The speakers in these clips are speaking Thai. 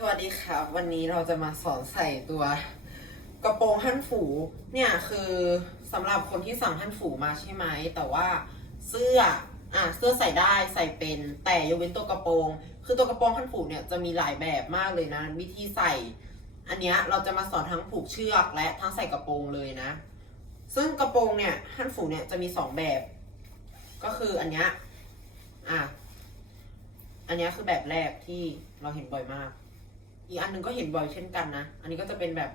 สวัสดีครับวันนี้เราจะมาสอนใส่ตัวกระโปรงฮั่นฝูเนี่ยคือสำหรับคนที่สั่งฮั่นฝูมาใช่ไหมแต่ว่าเสื้ออะเสื้อใส่ได้ใส่เป็นแต่ยกเว้นตัวกระโปรง คือตัวกระโปรงฮั่นฝูเนี่ยจะมีหลายแบบมากเลยนะ วิธีใส่ อันเนี้ยเราจะมาสอนทั้งผูกเชือกและทั้งใส่กระโปรงเลยนะ ซึ่งกระโปรงเนี่ยฮั่นฝูเนี่ยจะมีสองแบบ ก็คืออันเนี้ยอะอันนี้คือแบบแรกที่เราเห็นบ่อยมาก อีกอันหนึ่งก็เห็นบ่อยเช่นกันนะ อันนี้ก็จะเป็นแบบ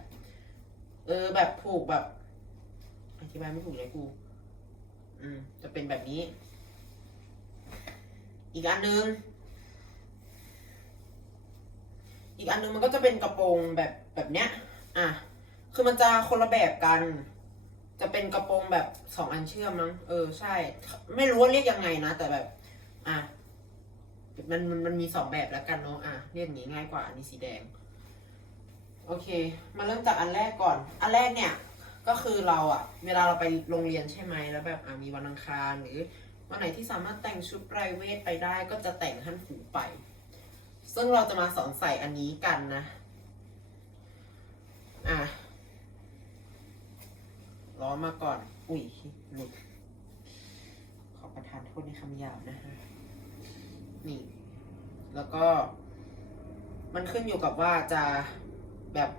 เออแบบผูกแบบ อธิบายไม่ถูกเลยกู อืม จะเป็นแบบนี้ อีกอันหนึ่งอีกอันหนึงมันก็จะเป็นกระโปรงแบบแบบเนี้ย อะ คือมันจะคนละแบบกัน จะเป็นกระโปรงแบบสองอันเชื่อมมั้ง เออใช่ ไม่รู้ว่าเรียกยังไงนะ แต่แบบ อะ มันมันมันมีสองแบบแล้วกันเนาะอะเรียกอย่างนี้ง่ายกว่าอันนี้สีแดง โอเค มาเริ่มจากอันแรกก่อน อันแรกเนี่ยก็คือเราอะเวลาเราไปโรงเรียนใช่ไหมแล้วแบบอะมีวันอังคารหรือวันไหนที่สามารถแต่งชุดไพรเวทไปได้ก็จะแต่งฮั่นผูไป ซึ่งเราจะมาสอนใส่อันนี้กันนะ อะล้อมาก่อน อุ้ยหลุดขอประทานโทษในคำหยาบนะฮะนี่ แล้วก็ มันขึ้นอยู่กับว่าจะแบบ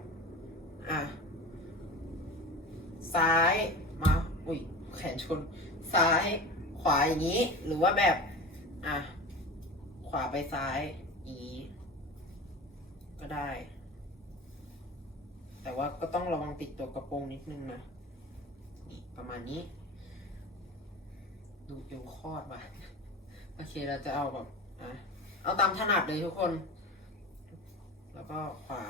อะ ซ้ายมาอุ้ยแขนชน ซ้ายขวาอย่างนี้ หรือว่าแบบ อะ ขวาไปซ้ายอย่างนี้ก็ได้ แต่ว่าก็ต้องระวังติดตัวกระโปรงนิดนึงนะนี่ประมาณนี้ ดูเอวคลอดว่ะ โอเคเราจะเอาแบบ อะ เอาตามถนัดเลยทุกคน แล้วก็ขวา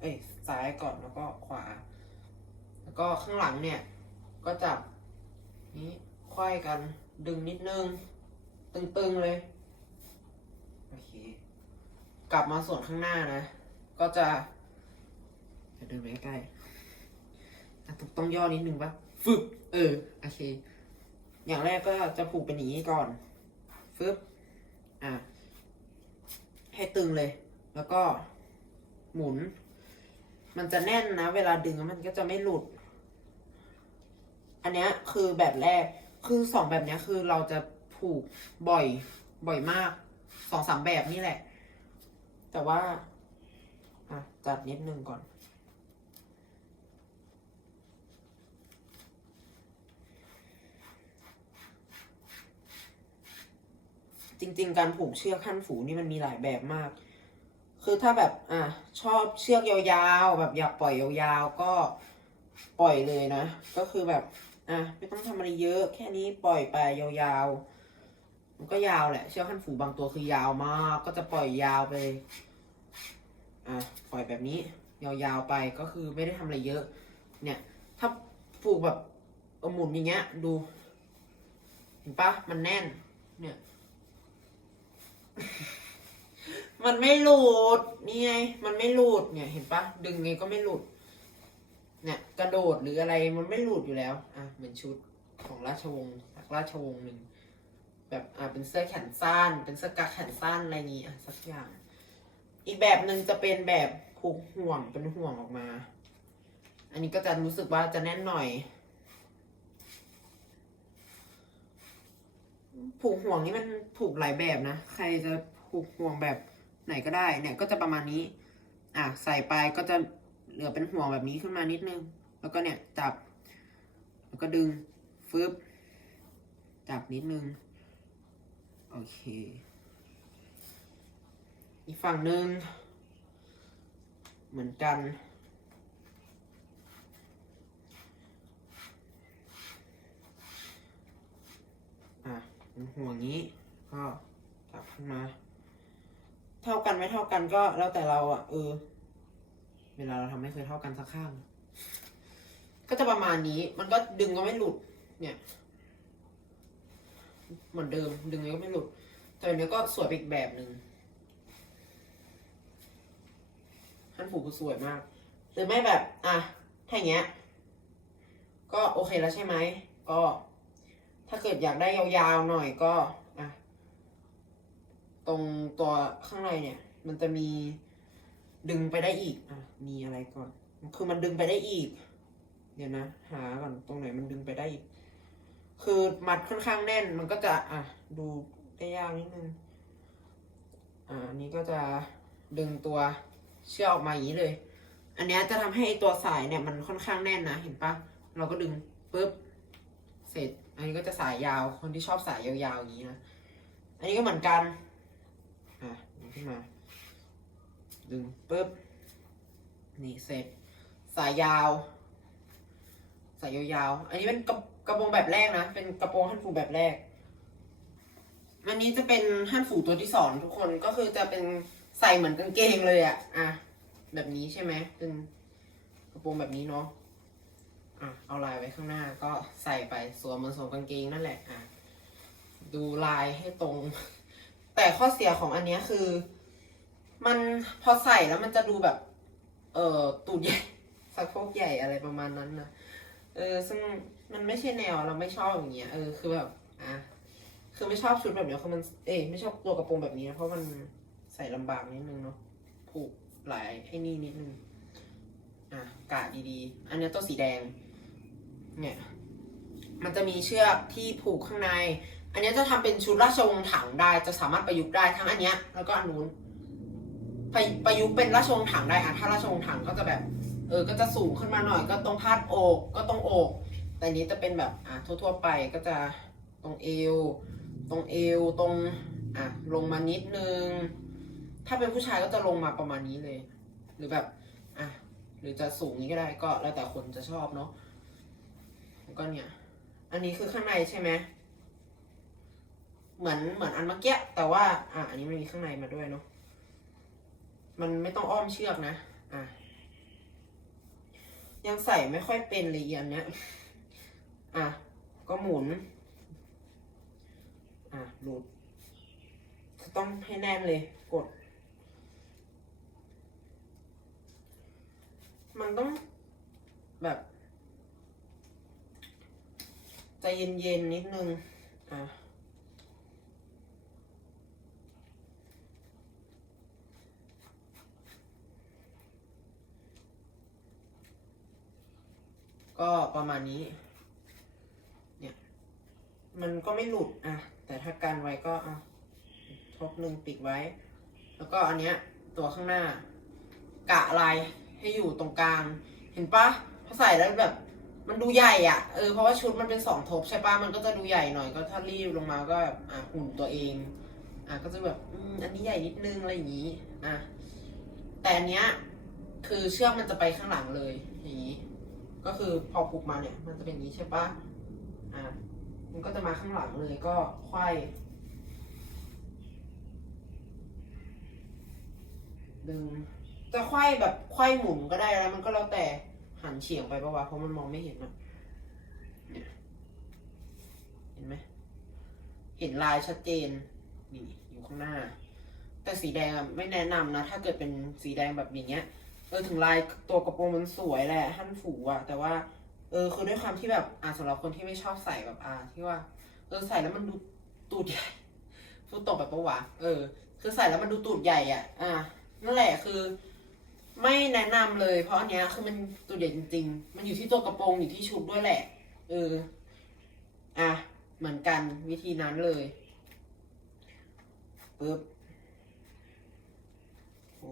เอ้ยซ้ายก่อนแล้วก็ขวา แล้วก็ข้างหลังเนี่ย ก็จับนี้ควายกัน ดึงนิดนึง ตึงๆเลย โอเค กลับมาส่วนข้างหน้านะ ก็จะจะเดินไปใกล้ต้องต้องย่อนิดนึงปะฟึบ เออ โอเค อย่างแรกก็จะผูกเป็นอย่างนี้ก่อน ฟึบ อะ ให้ตึงเลย แล้วก็หมุน มันจะแน่นนะ เวลาดึงมันก็จะไม่หลุด อันนี้คือแบบแรก คือสองแบบนี้คือเราจะผูกบ่อย บ่อยมาก สองสามแบบนี่แหละ แต่ว่า อะ จัดนิดนึงก่อน จริง ๆ การผูกเชือกขั้นฝูนี่มันมีหลายแบบมาก คือถ้าแบบอะชอบเชือกยาวๆแบบอยากปล่อยยาวๆก็ปล่อยเลยนะ ก็คือแบบอะไม่ต้องทำอะไรเยอะแค่นี้ปล่อยไปยาวๆมันก็ยาวแหละ เชือกขั้นฝูบางตัวคือยาวมาก ก็จะปล่อยยาวไปอะปล่อยแบบนี้ ยาวๆไปก็คือไม่ได้ทำอะไรเยอะ เนี่ย ถ้าผูกแบบอาหมุนอย่างเงี้ย ดู เห็นปะมันแน่นเนี่ย มันไม่หลุด นี่ไง มันไม่หลุดเนี่ย เห็นปะดึงไงก็ไม่หลุด เนี่ยกระโดดหรืออะไรมันไม่หลุดอยู่แล้ว อะเหมือนชุดของราชวงศ์จากราชวงศ์หนึ่งแบบอะเป็นเสื้อแขนสั้น เป็นเสื้อกั๊กแขนสั้นอะไรนี้อะสักอย่าง อีกแบบหนึ่งจะเป็นแบบผูกห่วงเป็นห่วงออกมา อันนี้ก็จะรู้สึกว่าจะแน่นหน่อย ผูกห่วงนี่มันผูกหลายแบบนะ ใครจะผูกห่วงแบบไหนก็ได้ เนี่ยก็จะประมาณนี้ อะใส่ไปก็จะเหลือเป็นห่วงแบบนี้ขึ้นมานิดนึง แล้วก็เนี่ยจับ แล้วก็ดึงฟึบจับนิดนึง โอเค อีกฝั่งหนึ่งเหมือนกัน อะเป็น ห่วงนี้ ก็จับขึ้นมา เท่ากันไม่เท่ากันก็แล้วแต่เราอะเออ เวลาเราทำไม่เคยเท่ากันสักข้าง ก็จะประมาณนี้ มันก็ดึงก็ไม่หลุด เนี่ยเหมือนเดิมดึงก็ไม่หลุด แต่อันนี้ก็สวยอีกแบบหนึ่งฮันผูกสวยมาก หรือไม่แบบ อะถ้าอย่างเงี้ย ก็โอเคแล้วใช่ไหม ก็ ถ้าเกิดอยากได้ยาวๆหน่อยก็อะตรงตัวข้างในเนี่ย มันจะมีดึงไปได้อีก อะ มีอะไรก่อน คือมันดึงไปได้อีก เดี๋ยวนะ หาก่อนตรงไหนมันดึงไปได้อีก คือมัดค่อนข้างแน่น มันก็จะ อะ ดูได้ยากนิดนึง อ่าอันนี้ก็จะดึงตัวเชือกออกมาอย่างนี้เลย อันนี้จะทำให้ตัวสายเนี่ยมันค่อนข้างแน่นนะ เห็นปะ เราก็ดึงปุ๊บ เสร็จ อันนี้ก็จะสายยาว คนที่ชอบสายยาวๆอย่างนี้นะ อันนี้ก็เหมือนกัน อะดึงขึ้นมา ดึงปุ๊บ นี่เสร็จ สายยาว สายยาวๆ อันนี้เป็นกระกระโปรงแบบแรกนะ เป็นกระโปรงฮั่นฟูแบบแรก อันนี้จะเป็นฮั่นฟูตัวที่สองทุกคน ก็คือจะเป็นใส่เหมือนกางเกงเลยอะอะ แบบนี้ใช่ไหมเป็นกระโปรงแบบนี้เนาะ อะเอาลายไว้ข้างหน้าก็ใส่ไปสวมเหมือนสวมกางเกงนั่นแหละอะดูลายให้ตรง แต่ข้อเสียของอันนี้คือ มันพอใส่แล้วมันจะดูแบบ เออตูดใหญ่สะโพกใหญ่อะไรประมาณนั้นนะเออ ซึ่งมันไม่ใช่แนวเราไม่ชอบอย่างเงี้ยเออคือแบบอะคือไม่ชอบชุดแบบเนี้ยคือมันเอ้ไม่ชอบตัวกระโปรงแบบนี้นะเพราะมันใส่ลำบากนิดนึงเนาะผูกหลายให้นี่นิดนึงอะกะดีๆ อันนี้ตัวสีแดง เนี่ยมันจะมีเชือกที่ผูกข้างใน อันนี้จะทำเป็นชุดราชวงศ์ถังได้จะสามารถประยุกต์ได้ทั้งอันเนี้ยแล้วก็อันนู้นประประยุกต์เป็นราชวงศ์ถังได้อะถ้าราชวงศ์ถังก็จะแบบเออก็จะสูงขึ้นมาหน่อย ก็ตรงพาดอกก็ตรงอก แต่นี้จะเป็นแบบอะทั่ว ๆ ไปก็จะตรงเอว ตรงเอวตรงอะลงมานิดนึง ถ้าเป็นผู้ชายก็จะลงมาประมาณนี้เลย หรือแบบอะหรือจะสูงนี้ก็ได้ก็แล้วแต่คนจะชอบเนาะ ก็เนี่ย อันนี้คือข้างในใช่ไหมเหมือนเหมือนอันเมื่อกี้แต่ว่า อะอันนี้มันมีข้างในมาด้วยเนาะมันไม่ต้องอ้อมเชือกนะ อะ ยังใส่ไม่ค่อยเป็นเลยอันเนี้ย อะ ก็หมุน อะหลุดต้องให้แน่นเลยกด มันต้องแบบ เย็นๆนิดนึง อะ ก็ประมาณนี้ เนี่ย มันก็ไม่หลุด อะ แต่ถ้ากันไว้ก็อะทบหนึ่งปิดไว้ แล้วก็อันเนี้ย ตัวข้างหน้า กะลายให้อยู่ตรงกลาง เห็นปะพอใส่แล้วแบบ มันดูใหญ่อะเออเพราะว่าชุดมันเป็นสองทบใช่ปะมันก็จะดูใหญ่หน่อยก็ถ้ารีบลงมาก็แบบอะหุ่นตัวเอง อะก็จะแบบอืมอันนี้ใหญ่นิดนึงอะไรอย่างนี้อะแต่อันเนี้ยคือเชือกมันจะไปข้างหลังเลยอย่างนี้ ก็คือพอผูกมาเนี่ย มันจะเป็นอย่างนี้ใช่ปะอะมันก็จะมาข้างหลังเลยก็ไขว้ดึงจะไขว้แบบไขว้หมุนก็ได้แล้วมันก็แล้วแต่ หันเฉียงไปปะวะเพราะมันมองไม่เห็นอะเนี่ยเห็นไหมเห็นลายชัดเจนนี่อยู่ข้างหน้า แต่สีแดงไม่แนะนำนะ ถ้าเกิดเป็นสีแดงแบบอย่างเงี้ยเออถึงลายตัวกระโปรงมันสวยแหละฮั่นฝูอะแต่ว่า เออคือด้วยความที่แบบอ่าสำหรับคนที่ไม่ชอบใส่แบบอ่าที่ว่า เออใส่แล้วมันดูตูดใหญ่พูดตรงแบบปะวะเออ คือใส่แล้วมันดูตูดใหญ่อะ อ่านั่นแหละคือ ไม่แนะนำเลย เพราะอันเนี้ยคือมันตูดใหญ่จริงๆ มันอยู่ที่ตัวกระโปรงอยู่ที่ชุดด้วยแหละ เออ อะ เหมือนกันวิธีนั้นเลยปึ๊บโอ้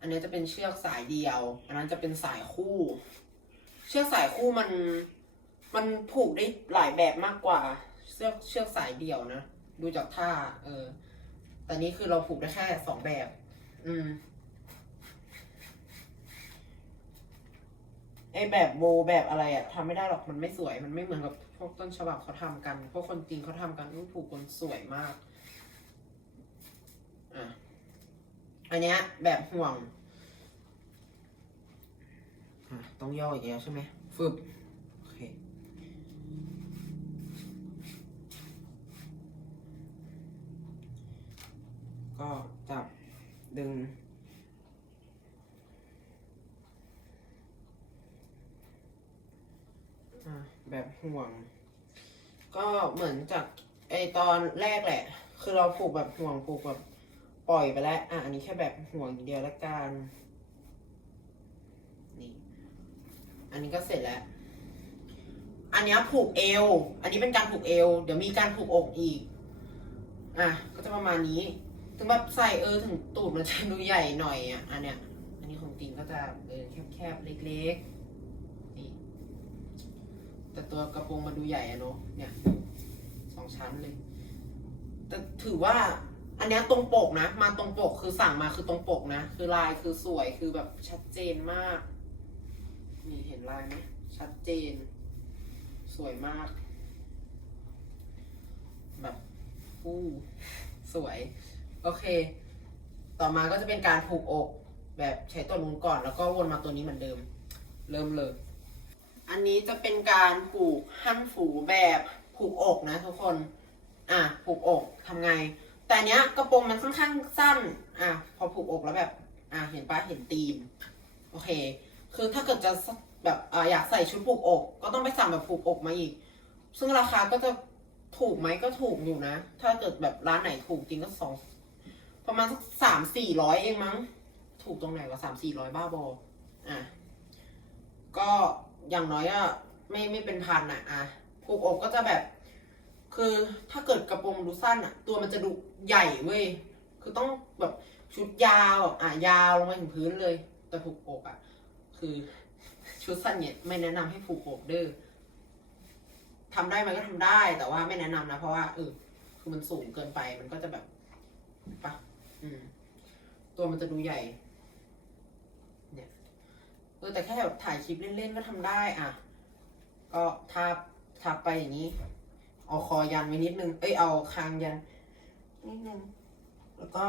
อันนี้จะเป็นเชือกสายเดียว อันนั้นจะเป็นสายคู่ เชือกสายคู่มัน มันผูกได้หลายแบบมากกว่า เชือกเชือกสายเดียวนะ ดูจากท่า เออ แต่นี้คือเราผูกได้แค่สองแบบ อืมไอแบบโบแบบอะไรอะทำไม่ได้หรอกมันไม่สวย มันไม่เหมือนกับพวกต้นฉบับเขาทำกัน พวกคนจริงเขาทำกันอุ๊ยผูกคนสวยมากอะอันเนี้ย แบบห่วงอะต้องย่ออีกแล้วใช่ไหมฟึบโอเคก็ ดึงอะแบบห่วง ก็เหมือนจากไอตอนแรกแหละ คือเราผูกแบบห่วงผูกแบบปล่อยไปแล้ว อะ อันนี้แค่แบบห่วงอย่างเดียวละกัน นี่ อันนี้ก็เสร็จแล้ว อันเนี้ยผูกเอว อันนี้เป็นการผูกเอว เดี๋ยวมีการผูกอกอีก อะ ก็จะประมาณนี้ ถึงแบบใส่เออถึงตูดมันจะดูใหญ่หน่อยอะอันเนี้ย อันนี้ของติงก็จะเออแคบๆเล็กๆนี่แต่ตัวกระโปรงมันดูใหญ่อะเนาะเนี่ยสองชั้นเลย แต่ถือว่า อันเนี้ยตรงปกนะ มาตรงปกคือสั่งมาคือตรงปกนะ คือลายคือสวยคือแบบชัดเจนมาก นี่เห็นลายไหมชัดเจน สวยมาก แบบอู้สวย โอเค ต่อมาก็จะเป็นการผูกอก แบบใช้ตัวนู้นก่อน แล้วก็วนมาตัวนี้เหมือนเดิม เริ่มเลย อันนี้จะเป็นการผูกหั่นฝูแบบผูกอกนะทุกคน อะผูกอกทำไง แต่เนี้ยกระโปรงมันค่อนข้างสั้น อะพอผูกอกแล้วแบบ อะเห็นปะเห็นตีม โอเค คือถ้าเกิดจะแบบออยากใส่ชุดผูกอก ก็ต้องไปสั่งแบบผูกอกมาอีก ซึ่งราคาก็จะถูกไหมก็ถูกอยู่นะ ถ้าเกิดแบบร้านไหนถูกจริงก็สอง ประมาณสักสามสี่ร้อยเองมั้ง ถูกตรงไหนวะสามสี่ร้อยบ้าบออะ ก็อย่างน้อยอะไม่ไม่เป็นพันอะอะผูกอกก็จะแบบ คือถ้าเกิดกระโปรงดูสั้นอะตัวมันจะดูใหญ่เว้ย คือต้องแบบชุดยาวอะยาวลงไปถึงพื้นเลย แต่ผูกอกอะคือชุดสั้นเนี่ยไม่แนะนำให้ผูกอกเด้อทำได้ไหมก็ทำได้แต่ว่าไม่แนะนำนะ เพราะว่าเออคือมันสูงเกินไปมันก็จะแบบปะ อืม ตัวมันจะดูใหญ่ เนี่ยเออแต่แค่แบบถ่ายคลิปเล่นๆก็ทำได้ อะ ก็ทับทับไปอย่างนี้ เอาคอยันไว้นิดนึง เอ้ยเอาคางยัน นิดนึง แล้วก็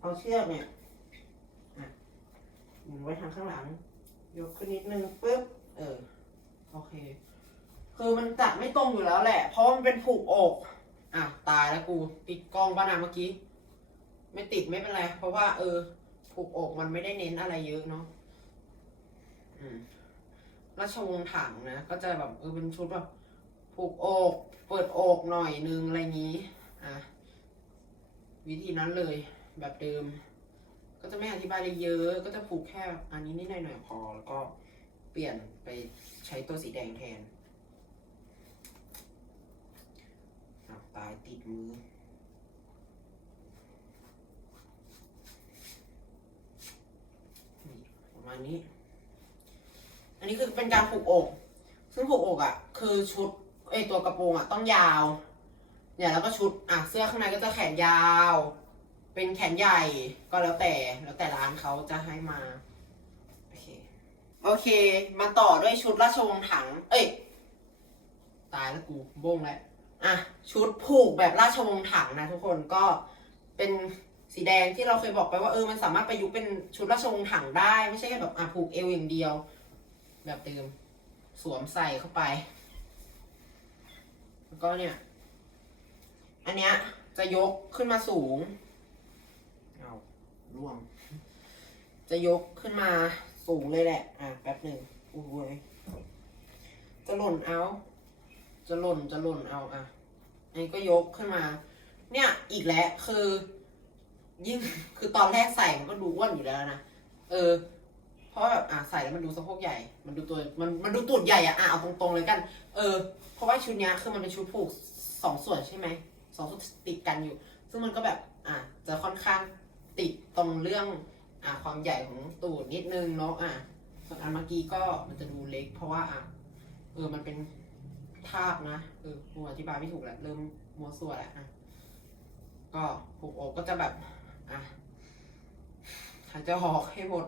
เอาเชือกเนี่ยอะหมุนไว้ทางข้างหลัง ยกขึ้นนิดนึงปึ๊บ เออ โอเค คือมันจัดไม่ตรงอยู่แล้วแหละ เพราะมันเป็นผูกอก อะ ตายแล้วกู ติดกล้องป่ะนะเมื่อกี้ ไม่ติดไม่เป็นไร เพราะว่าเออผูกอกมันไม่ได้เน้นอะไรเยอะเนาะราชวงศ์ถังนะก็จะแบบเออเป็นชุดแบบผูกอก เปิดอกหน่อยนึงอะไรอย่างนี้อะวิธีนั้นเลยแบบเดิม ก็จะไม่อธิบายอะไรเยอะ ก็จะผูกแค่อันนี้นิดหน่อยพอแล้วก็เปลี่ยนไปใช้ตัวสีแดงแทนตายติดมือ นี่ประ มาณนี้ อันนี้คือเป็นการผูกอก ซึ่งผูกอกอะ คือชุดไอยตัวกระโปรงอะต้องยาว เนี่ยแล้วก็ชุดอะเสื้อข้างในก็จะแขนยาว เป็นแขนใหญ่ก็แล้วแต่แล้วแต่ร้านเขาจะให้มา โอเค โอเค มาต่อด้วยชุดราชวงศ์ถัง เอ้ย ตายแล้วกูบงแล้วอะชุดผูกแบบราชวงศ์ถังนะทุกคนก็เป็น สีแดงที่เราเคยบอกไปว่าเออมันสามารถประยุกต์เป็นชุดราชวงศ์ถังได้ ไม่ใช่แค่แบบอะผูกเอวอย่างเดียว แบบเดิมสวมใส่เข้าไป แล้วก็เนี่ย อันเนี้ยจะยกขึ้นมาสูงเอาล่วง จะยกขึ้นมาสูงเลยแหละ อะแป๊บหนึ่งอุ้ยจะหล่นเอา จะหล่นจะหล่นเอาอะอันนี้ก็ยกขึ้นมา เนี่ยอีกแล้วคือ ยิ่งคือตอนแรกใส่มันก็ดูอ้วนอยู่แล้วนะเออ เพราะแบบอะใส่แล้วมันดูสะโพกใหญ่ มันดูตัวมันมันดูตูดใหญ่อะอะเอาตรงๆเลยกัน เออ เพราะว่าชุดเนี้ยคือมันเป็นชุดผูกสองส่วนใช่ไหมสองส่วนติดกันอยู่ ซึ่งมันก็แบบอะจะค่อนข้างติดตรงเรื่องอะความใหญ่ของตูดนิดนึงเนาะอะส่วนอันเมื่อกี้ก็มันจะดูเล็ก เพราะว่าอะเออมันเป็นทาบนะเออกูอธิบายไม่ถูกแหละเริ่มมัวส่วแหละอะก็ผูกอกก็จะแบบ อะหายใจหอกให้หมด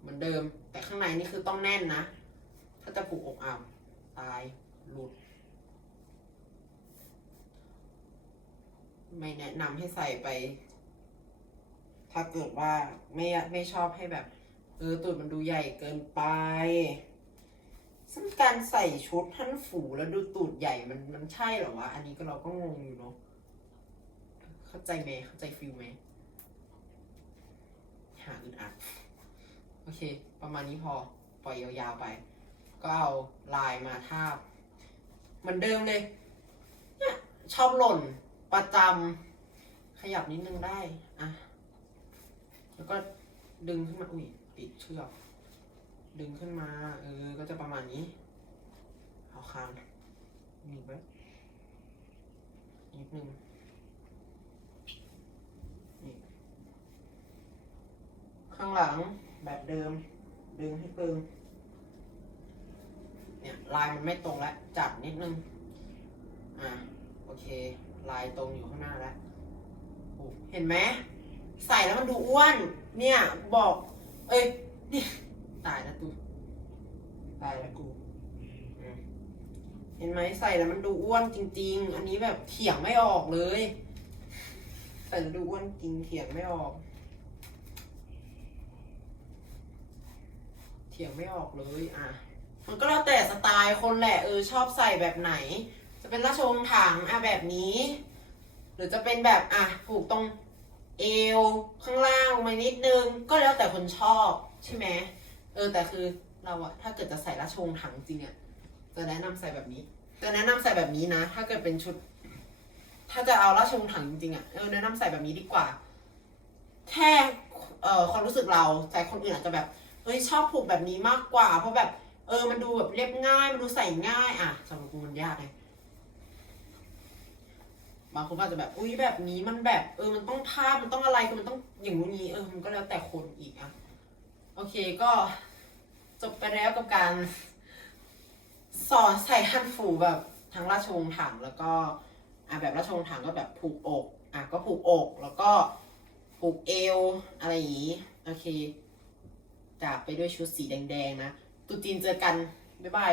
เหมือนเดิม แต่ข้างในนี่คือต้องแน่นนะ ถ้าจะผูกอกอ่าวตายหลุด ไม่แนะนำให้ใส่ไป ถ้าเกิดว่าไม่ไม่ชอบให้แบบ เออตูดมันดูใหญ่เกินไปซึ่งการใส่ชุดท่านฝูแล้วดูตูดใหญ่มันมันใช่เหรอวะ อันนี้ก็เราก็งงอยู่เนาะ เข้าใจไหมเข้าใจฟิลไหมหาอึดอัดโอเค ประมาณนี้พอปล่อยยาวๆไป ก็เอาลายมาทาบเหมือนเดิมเลยเนี่ยชอบหล่นประจำขยับนิดนึงได้อะแล้วก็ดึงขึ้นมาอุ้ยติดเชือกดึงขึ้นมาเออก็จะประมาณนี้ เอาคางหนีบไว้นิดนึง ข้างหลังแบบเดิม ดึงให้ตึงเนี่ยลายมันไม่ตรงแล้ว จับนิดนึง อะโอเค ลายตรงอยู่ข้างหน้าแล้วเห็นไหมใส่แล้วมันดูอ้วน เนี่ย บอก เอ้ยนี่ตายแล้วตูตายแล้วกูเห็นไหมใส่แล้วมันดูอ้วนจริง ๆ อันนี้แบบเถียงไม่ออกเลย ใส่แล้วดูอ้วนจริงเถียงไม่ออก ถียงไม่ออกเลยอะ มันก็แล้วแต่สไตล์คนแหละเออชอบใส่แบบไหน จะเป็นราชวงศ์ถังอะแบบนี้ หรือจะเป็นแบบอะผูกตรงเอวข้างล่างมานิดนึง ก็แล้วแต่คนชอบใช่ไหมเออแต่คือเราอะถ้าเกิดจะใส่ราชวงศ์ถังจริงอะจะแนะนำใส่แบบนี้จะแนะนำใส่แบบนี้นะ ถ้าเกิดเป็นชุด ถ้าจะเอาราชวงศ์ถังจริงๆอะเออแนะนำใส่แบบนี้ดีกว่า แค่เอ่อความรู้สึกเราแต่คนอื่นอาจจะแบบ เฮ้ยชอบผูกแบบนี้มากกว่า เพราะแบบ เออมันดูแบบเรียบง่ายมันดูใส่ง่ายอะสำหรับกูมันยากไงบางคนอาจจะแบบอุ้ยแบบนี้มันแบบ เออมันต้องภาพมันต้องอะไรคือมันต้องอย่างนู้นนี้เออมันก็แล้วแต่คนอีกอะโอเคก็จบไปแล้วกับการ สอนใส่ฮันฟูแบบทั้งราชวงศ์ถังแล้วก็อะแบบราชวงศ์ถังก็แบบผูกอกอะก็ผูกอกแล้วก็ผูกเอวอะไรอย่างนี้โอเค จากไปด้วยชุดสีแดงๆนะตุจีนเจอกัน บ๊ายบาย